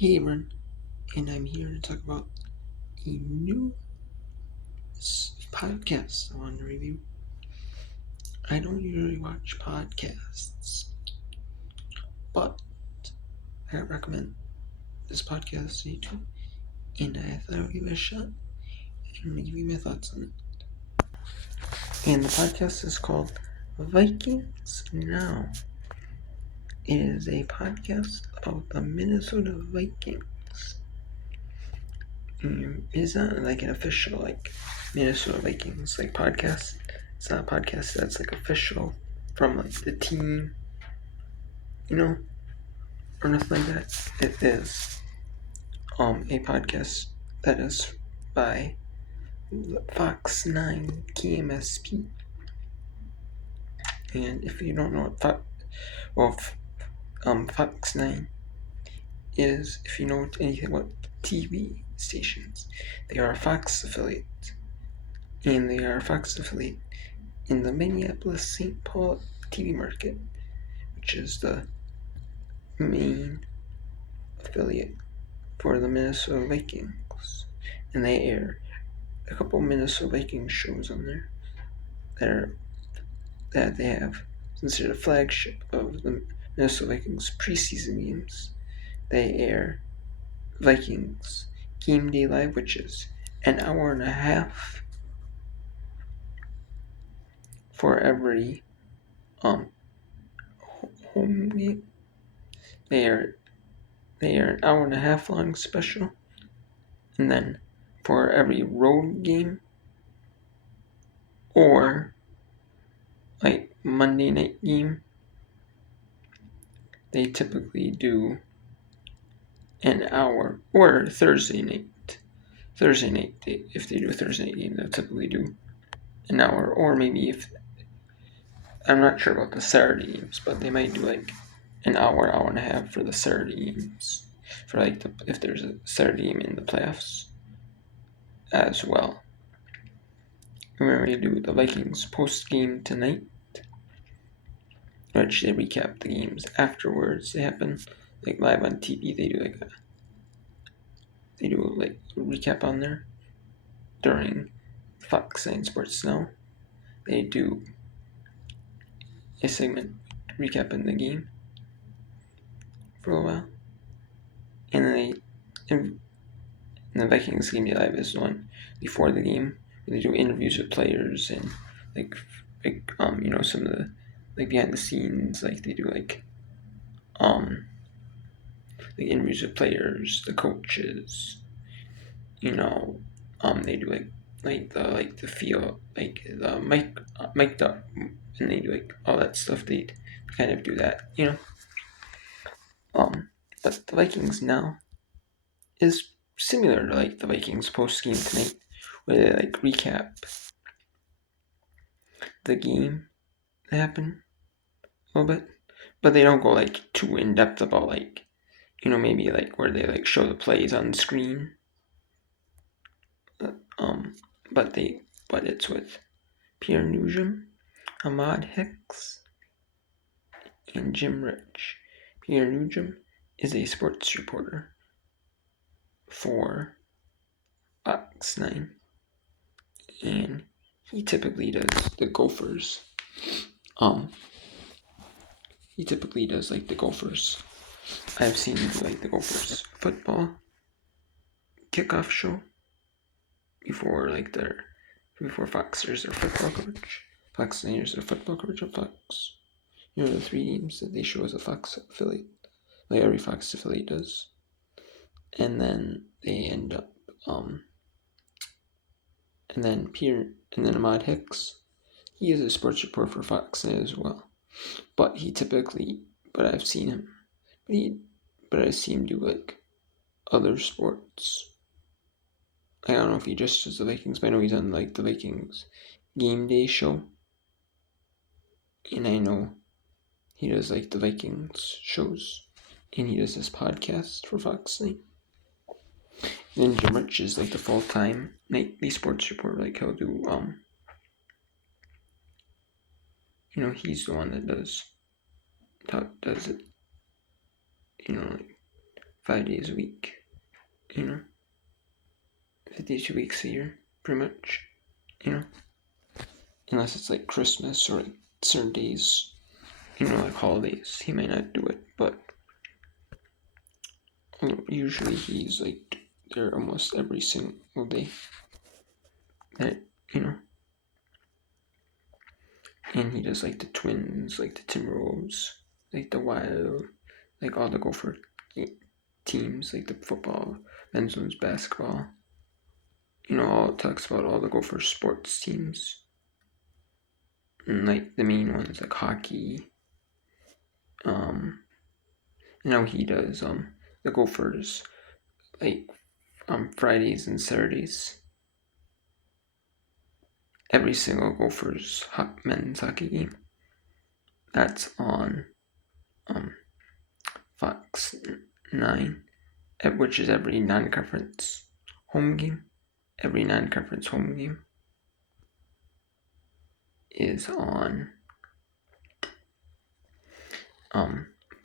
Hey everyone, and I'm here to talk about a new podcast I want to review. I don't usually watch podcasts, but I recommend this podcast to you too, and I thought I would give it a shot and give you my thoughts on it. And the podcast is called Vikings Now. It is a podcast about the Minnesota Vikings. It's not like an official Minnesota Vikings podcast. It's not a podcast that's official from the team, or nothing like that. It is a podcast that is by Fox 9 KMSP. And if you don't know what Fox 9 is, if you know anything about TV stations, they are a Fox affiliate. And they are a Fox affiliate in the Minneapolis-St. Paul TV market, which is the main affiliate for the Minnesota Vikings. And they air a couple Minnesota Vikings shows on there that they have, since they're the flagship of the Minnesota Vikings preseason games. They air Vikings Game Day Live, which is an hour and a half for every home game. They are an hour and a half long special, and then for every road game or Monday night game, they typically do an hour, or Thursday night. If they do a Thursday night game, they'll typically do an hour, or maybe if I'm not sure about the Saturday games, but they might do an hour and a half for the Saturday games, for if there's a Saturday game in the playoffs as well. We're going to do the Vikings post game tonight, which they recap the games afterwards. They happen live on TV. They do a recap on there during Fox 9 Sports Now. They do a segment recapping the game for a while, and the Vikings Game Day Live is the one before the game. They do interviews with players and some of the behind the scenes. They do interviews with players, the coaches. They do the field, the mic up, and they do all that stuff. They kind of do that, But the Vikings now is similar to the Vikings post game tonight, where they recap the game that happened a little bit, but they don't go too in depth about maybe where they show the plays on the screen. But it's with Pierre Nugent, Ahmad Hicks, and Jim Rich. Pierre Nugent is a sports reporter for Fox 9, and he typically does the Gophers. He typically does the Gophers. I've seen him do the Gophers football kickoff show before Fox airs their football coverage. Fox 9 airs their football coverage of Fox. The 3 games that they show as a Fox affiliate, every Fox affiliate does. And then they end up, and then Ahmad Hicks, he is a sports reporter for Fox as well. But I've seen him, but I see him do other sports. I don't know if he just does the Vikings, but I know he's on the Vikings Game Day show. And I know he does the Vikings shows, and he does this podcast for Fox 9. Then Jim Rich is the full-time nightly sports reporter. He'll do he's the one that does it. 5 days a week, 52 weeks a year, pretty much, unless it's like Christmas or like certain days, like holidays, he might not do it, but usually he's like there almost every single day. That and he does like the Twins, like the Timberwolves, like the Wild, like all the Gopher teams, like the football, men's, women's basketball. All it talks about all the Gopher sports teams, and like the main ones like hockey. Now he does the Gophers like Fridays and Saturdays. Every single Gophers men's hockey game. That's on Fox 9, which is every non-conference home game. Every non-conference home game is on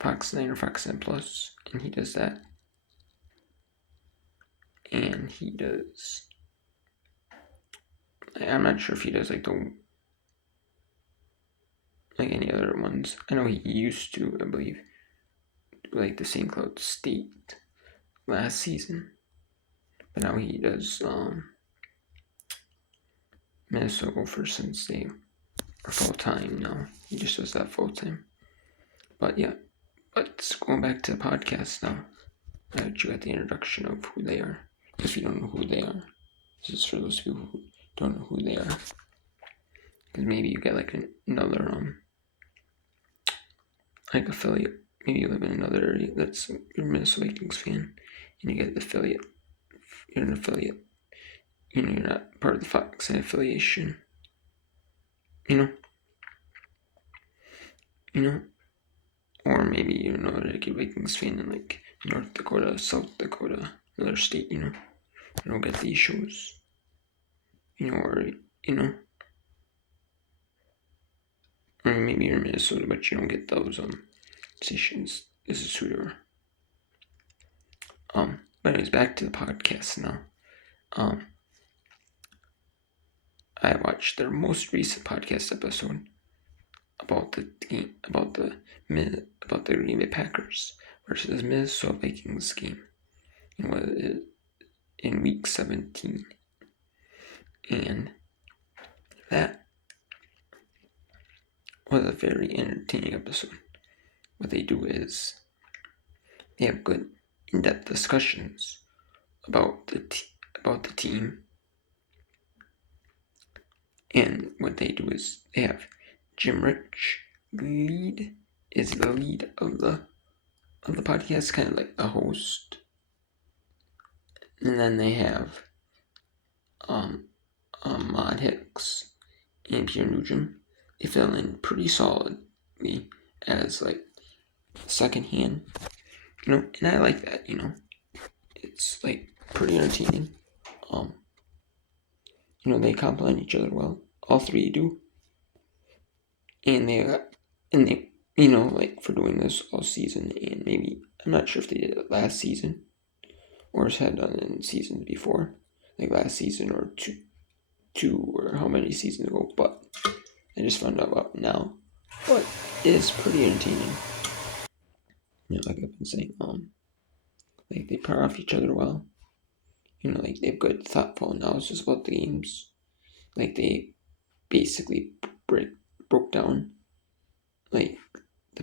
Fox 9 or Fox 9 Plus, and he does that. And he does, I'm not sure if he does like any other ones. I know he used to, I believe, do like the St. Cloud State last season, but now he does Minnesota Gophers since they are full time now. He just does that full time. But yeah, but going back to the podcast now, that you got the introduction of who they are. If you don't know who they are, this is for those people who don't know who they are. Because maybe you get like another like affiliate. Maybe you live in another area that's you're a Minnesota Vikings fan, and you get the affiliate. You're an affiliate. You're not part of the Fox affiliation. Or maybe you're not like a Vikings fan in like North Dakota, South Dakota, another state. You don't get these shows. Or or maybe you're in Minnesota, but you don't get those stations. This is who you are. But anyways, back to the podcast now. I watched their most recent podcast episode about the game, about the Green Bay Packers versus Minnesota Vikings game in week 17, and that was a very entertaining episode. What they do is they have good in-depth discussions about the team, and what they do is they have Jim Rich is the lead of the podcast, kind of like a host, and then they have Maud Hicks and Pierre Nugent. They fill in pretty solidly as like second hand, and I like that. It's like pretty entertaining. They complement each other well. All three do, and they like for doing this all season, and maybe I'm not sure if they did it last season or had done it in seasons before, like last season or two or how many seasons ago, but I just found out about now. But it is pretty entertaining. Like I've been saying, like they pair off each other well. Like they have good thoughtful analysis about the games. Like they basically broke down like the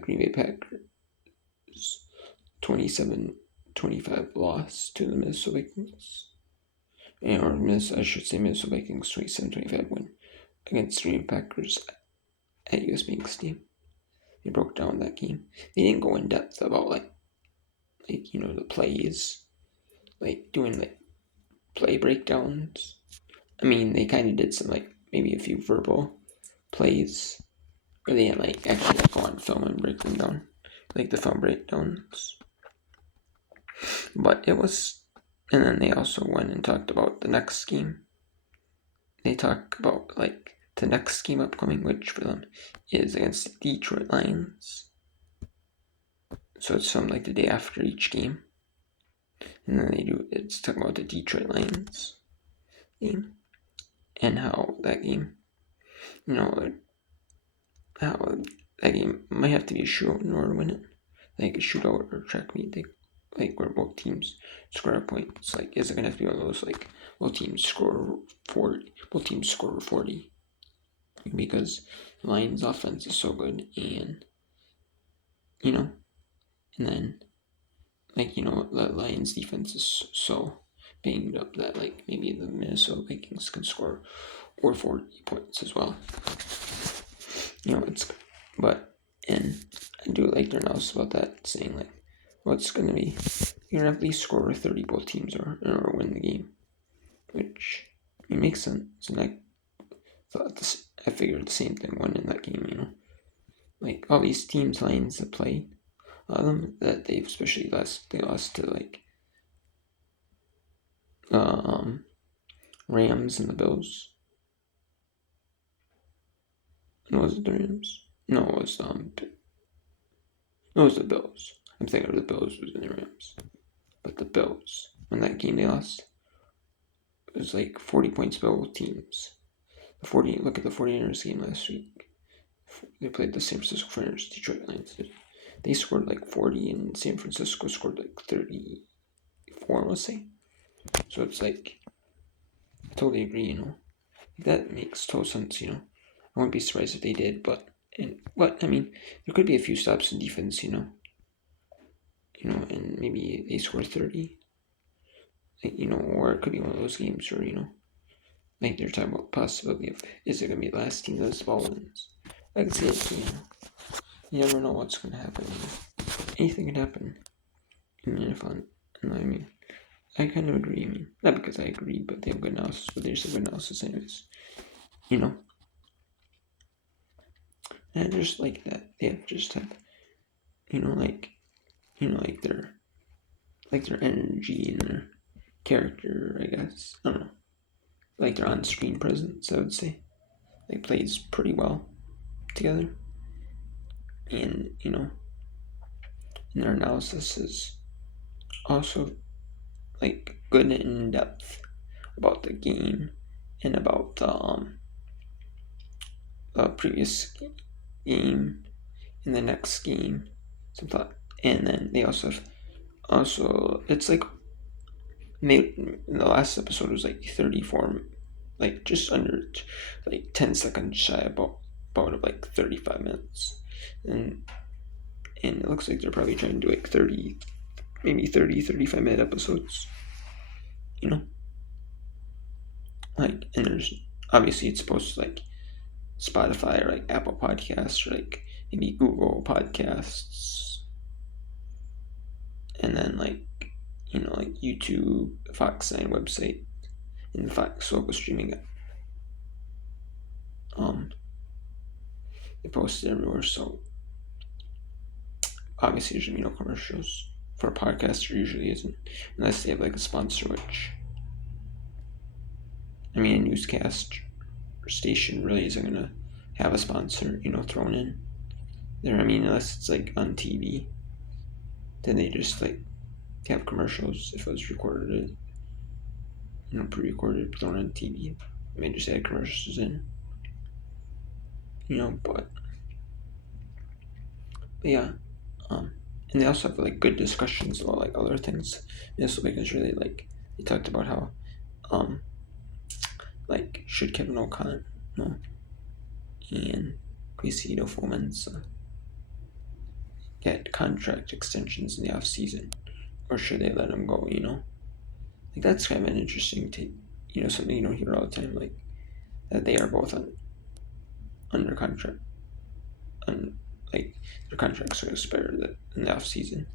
Green Bay Packers 27-25 loss to the Minnesota Vikings. I should say Minnesota Vikings 27-25 win against Green Bay Packers at US Bank Stadium. They broke down that game. They didn't go in depth about like the plays, like doing like play breakdowns. I mean, they kind of did some like maybe a few verbal plays, where they didn't like actually go on film and break them down, like the film breakdowns. But it was, and then they also went and talked about the next game. They talk about like the next game upcoming, which for them is against the Detroit Lions. So it's from like the day after each game, and then it's talking about the Detroit Lions game and how that game, you know, how that game might have to be a shootout in order to win it, like a shootout or track meet, like where both teams score points. Like, is it gonna have to be one of those like both teams score 40, because the Lions' offense is so good, and you know, and then like the Lions' defense is so banged up that like maybe the Minnesota Vikings can score or 40 points as well. It's but and I do like their analysis about that, saying like, well, it's gonna be you're gonna have at least score 30 both teams or in order to win the game, which it makes sense. And I figured the same thing when in that game. Like all these teams Lions that play them that they've especially lost to like Rams and the Bills. No, was it the Rams? No, it was the Bills. I'm thinking of the Bills was in the Rams, but the Bills when that game they lost, it was like 40 points by both teams. Look at the 49ers game last week. They played the San Francisco 49ers. Detroit Lions did. They scored like 40, and San Francisco scored like 34, let's say. So it's like, I totally agree, That makes total sense, I wouldn't be surprised if they did, but I mean, there could be a few stops in defense, and maybe they score 30, or it could be one of those games where, like they're talking about possibility of, is it going to be the last team that this ball wins? I could see it, you never know what's going to happen. Anything can happen in the NFL, and I mean, I kind of agree. I mean, not because I agree, but they have good analysis. But there's a good analysis, anyways. And I just like that they have their energy and their character. I guess I don't know, like their on-screen presence. I would say they plays pretty well together, and and their analysis is also like good and in depth about the game and about the previous game and the next game, some thought, and then they also it's like the last episode was like 34, like just under like 10 seconds shy about like 35 minutes, and it looks like they're probably trying to do like 30, maybe 35-minute episodes, like, and there's obviously it's supposed to like Spotify or like Apple Podcasts or like maybe Google Podcasts, and then like like YouTube, Fox 9 website, and Fox local streaming. They post it everywhere, so obviously there's no commercials for a podcast. There usually isn't, unless they have like a sponsor, which a newscast station really isn't gonna have a sponsor, thrown in there. Unless it's like on TV, then they just like have commercials. If it was recorded, pre-recorded, thrown on TV, they just add commercials in, but yeah, and they also have like good discussions about like other things. So because really like they talked about how, like should Kevin O'Connor, and Quisido Fomensa get contract extensions in the off season, or should they let him go? Like that's kind of an interesting take. Something you don't hear all the time, like that they are both under contract, and like their contracts are expired in the off season,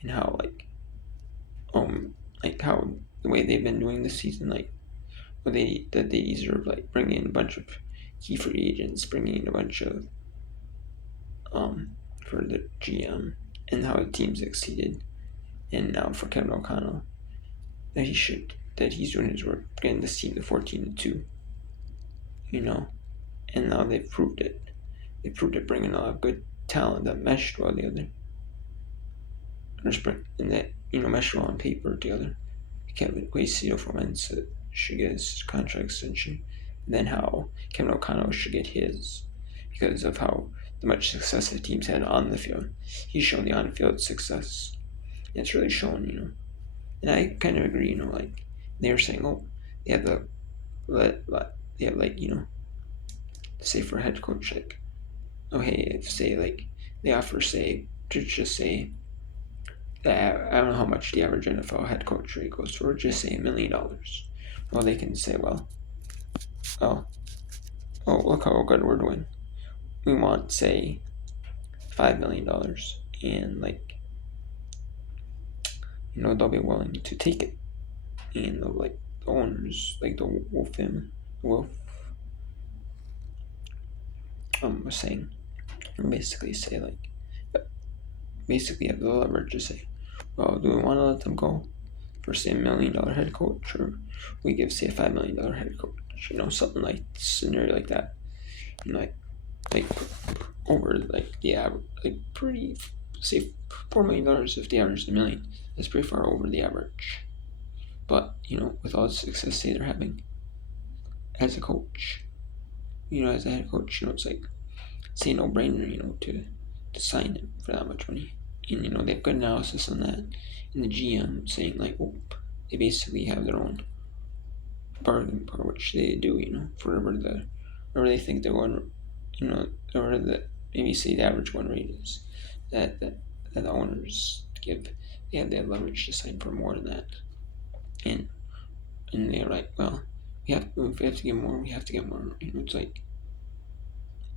and how like how the way they've been doing this season, like they deserve like bringing in a bunch of key free agents, bringing in a bunch of for the GM, and how the team succeeded, and now for Kevin O'Connell that he's doing his work getting this team to 14-2, and now they've proved it. They proved it, bringing a lot of good talent that meshed well together. and that mesh on paper together. Kevin Quasio for Mensa should get his contract extension, and then how Kevin O'Connell should get his because of how the much success the team's had on the field. He's shown the on-field success, and it's really shown. And I kind of agree. Like they were saying, oh, they have they have say for a head coach, like, oh hey, if say like they offer say to just say that I don't know how much the average NFL head coach rate goes for, just say $1 million. Well, they can say, well, oh, look how good we're doing. We want say $5 million, and like they'll be willing to take it, and like the owners, like the Wolf family, Wolf was saying, and basically say like, basically have the leverage to say, well, do we want to let them go for say $1 million head coach, or we give say a $5 million head coach, something like scenario like that, like over like the average, like pretty say $4 million if the average is $1 million. That's pretty far over the average. But with all the success they're having as a coach, as a head coach, it's like it's a no brainer, to sign him for that much money. And they have good analysis on that. And the GM saying like, oh, they basically have their own bargain power, which they do, for whatever they think they're going, or the maybe say the average one rate is that the owners give, they have that leverage to sign for more than that, and they're like, well, if we have to get more, we have to get more. It's like,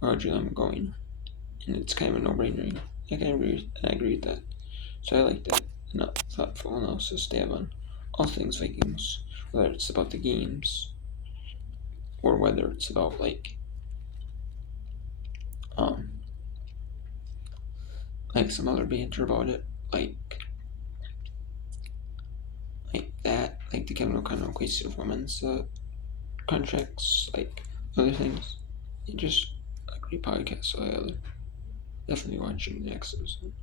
Roger, I'm going, and it's kind of a no-brainer. I agree with that. So I like that thoughtful analysis they have on all things Vikings, whether it's about the games or whether it's about um some other banter about it, like that, like the Kevin O'Connell Quasar Women's contracts, like other things. Just a great podcast, so I definitely watching the next episode.